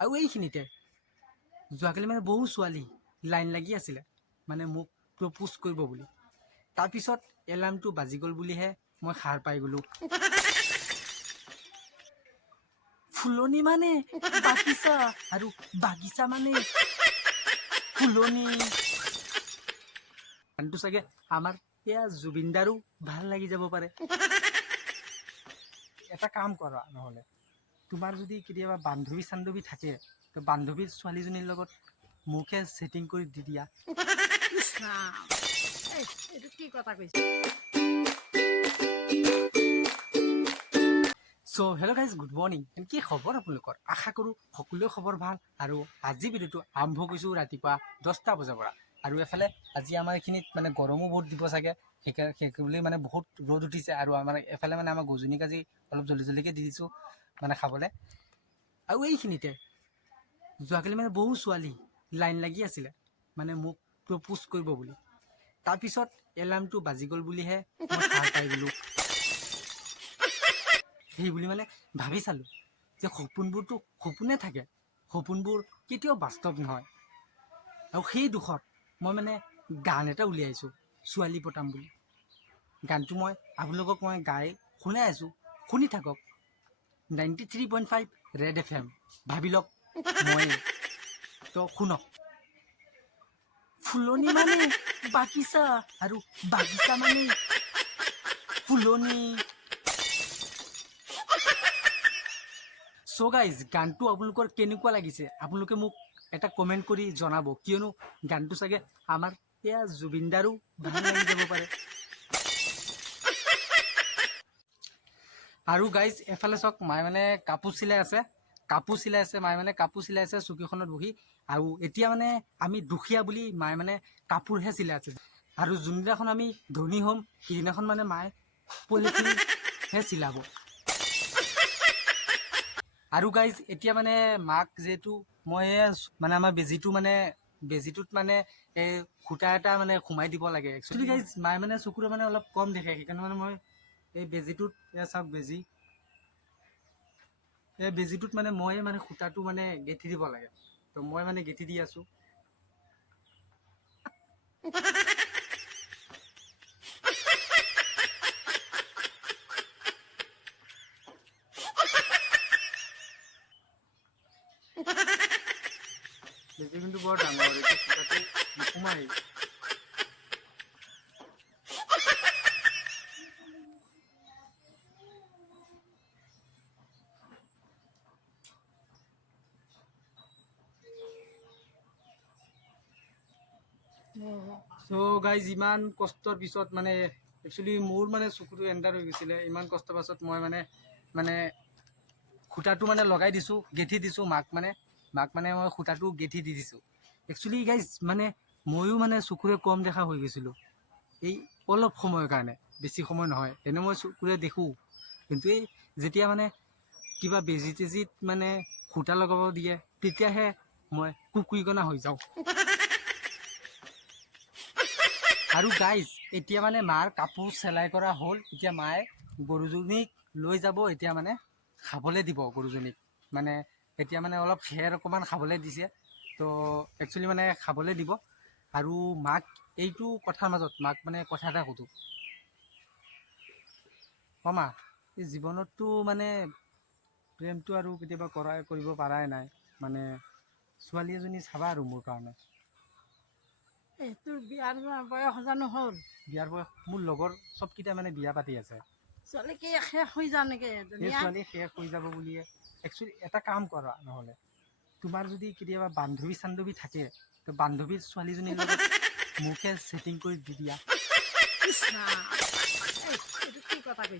আৰু এইখিনিতে যোৱাকালি মানে বহু ছোৱালী লাইন লাগি আছিলে মানে মোক প্ৰপ'জ কৰিব বুলি। তাৰপিছত এলাৰ্মটো বাজি গ'ল বুলিহে মই সাৰ পাই গ'লোঁ। ফুলনি মানে বাগিচা আৰু বাগিচা মানে ফুলনি। গানটো চাগে আমাৰ এয়া জুবিন দাৰো ভাল লাগি যাব পাৰে। এটা কাম কৰা, নহ'লে তোমাৰ যদি কেতিয়াবা বান্ধৱী চান্ধৱী থাকে তো বান্ধৱীৰ ছোৱালীজনীৰ লগত মোকে ছেটিং কৰি দি দিয়া। এইটো কি কথা কৈছে? চ' হেল্ল' গাইজ, গুড মৰ্ণিং। কি খবৰ আপোনালোকৰ? আশা কৰোঁ সকলোৰে খবৰ ভাল। আৰু আজি ভিডিঅ'টো আৰম্ভ কৰিছোঁ ৰাতিপুৱা 10টা বজাৰ পৰা। আৰু এফালে আজি আমাৰ এইখিনিত মানে গৰমো বহুত দিব চাগে, সেই বুলি মানে বহুত ৰ'দ উঠিছে। আৰু আমাৰ এফালে মানে আমাৰ গজনিক আজি অলপ জল্দি জল্দিকৈ দি দিছোঁ মানে খাবলৈ। আৰু এইখিনিতে যোৱাকালি মানে বহু ছোৱালী লাইন লাগি আছিলে মানে মোক প্ৰপ'জ কৰিব বুলি। তাৰপিছত এলাৰ্মটো বাজি গ'ল বুলিহে মই সাৰ পাই গ'লোঁ। সেই বুলি মানে ভাবি চালোঁ যে সপোনবোৰতো সপোনে থাকে, সপোনবোৰ কেতিয়াও বাস্তৱ নহয়। আৰু সেই দুখত মই মানে গান এটা উলিয়াইছোঁ ছোৱালী পতাম বুলি। গানটো মই আপোনালোকক মই গাই শুনাই আছোঁ, শুনি থাকক। 93.5 ৰেড FM, ভাবি লওক মই তো শুনক। ফুলনি মানে বাগিচা আৰু বাগিচা মানে ফুলনি। চ' গাইজ, গানটো আপোনালোকৰ কেনেকুৱা লাগিছে আপোনালোকে মোক এটা কমেণ্ট কৰি জনাব, কিয়নো গানটো চাগে আমাৰ এয়া জুবিন দাৰো ভাল লাগি যাব পাৰে। আৰু গাইজ এফালে চাওক, মায়ে মানে কাপোৰ চিলাই আছে মায়ে মানে কাপোৰ চিলাই আছে চকীখনত বহি। আৰু এতিয়া মানে আমি দুখীয়া বুলি মায়ে মানে কাপোৰহে চিলাই আছে। আৰু যোনদিনাখন আমি ধনী হ'ম সেইদিনাখন মানে মায়ে পলিথিনহে চিলাব। আৰু গাইজ এতিয়া মানে মাক যিহেতু মই মানে আমাৰ বেজীটোত মানে এই সূতা এটা মানে সোমাই দিব লাগে। একচুৱেলি গাইজ মায়ে মানে চকুৰে মানে অলপ কম দেখে, সেইকাৰণে মানে মই এই বেজীটোত, এয়া চাওক বেজী, এই বেজীটোত মানে মই মানে সূতাটো মানে গেঁঠি দিব লাগে। তো মই মানে গেঁঠি দি আছোঁ। বেজী কিন্তু বৰ ডাঙৰ, এইটো সূতাটো নোসোমাই। চ' গাইজ, ইমান কষ্টৰ পিছত মানে একচুৱেলি মোৰ মানে চকুটো এণ্টাৰ হৈ গৈছিলে। ইমান কষ্টৰ পাছত মই মানে সূতাটো মানে লগাই দিছোঁ, গেঁঠি দিছোঁ। মাক মানে মই সূতাটো গেঁঠি দি দিছোঁ। একচুৱেলি গাইজ মানে ময়ো মানে চকুৰে কম দেখা হৈ গৈছিলোঁ এই অলপ সময়ৰ কাৰণে, বেছি সময় নহয়। এনেও মই চকুৰে দেখোঁ, কিন্তু এই যেতিয়া মানে কিবা বেজী তেজীত মানে সূতা লগাব দিয়ে তেতিয়াহে মই কুকুৰিকণা হৈ যাওঁ। আৰু গাইজ এতিয়া মানে মাৰ কাপোৰ চিলাই কৰা হ'ল। এতিয়া মায়ে গৰুজনীক লৈ যাব, এতিয়া মানে খাবলৈ দিব গৰুজনীক। মানে এতিয়া মানে অলপ খেৰ অকণমান খাবলৈ দিছে, তো একচুৱেলি মানে খাবলৈ দিব। আৰু মাক এইটো কথাৰ মাজত মাক মানে কথা এটা সুধোঁ। মা, এই জীৱনততো মানে প্ৰেমটো আৰু কেতিয়াবা কৰিব পৰাই নাই, মানে ছোৱালী এজনী চাবা আৰু মোৰ কাৰণে। এই তোৰ বিয়াৰ বয়স জানো হ'ল? বিয়াৰ বয়স মোৰ লগৰ চবকেইটা মানে বিয়া পাতি আছে। ছোৱালী কি শেষ হৈ যা নেকি? সেই ছোৱালী শেষ হৈ যাব বুলিয়ে। একচুৱেলি এটা কাম কৰা, নহ'লে তোমাৰ যদি কেতিয়াবা বান্ধৱী চান্ধৱী থাকে তো বান্ধৱীৰ ছোৱালীজনীৰ লগত মোকে ছেটিং কৰি দি দিয়া। এইটো কি কথা কৈছে?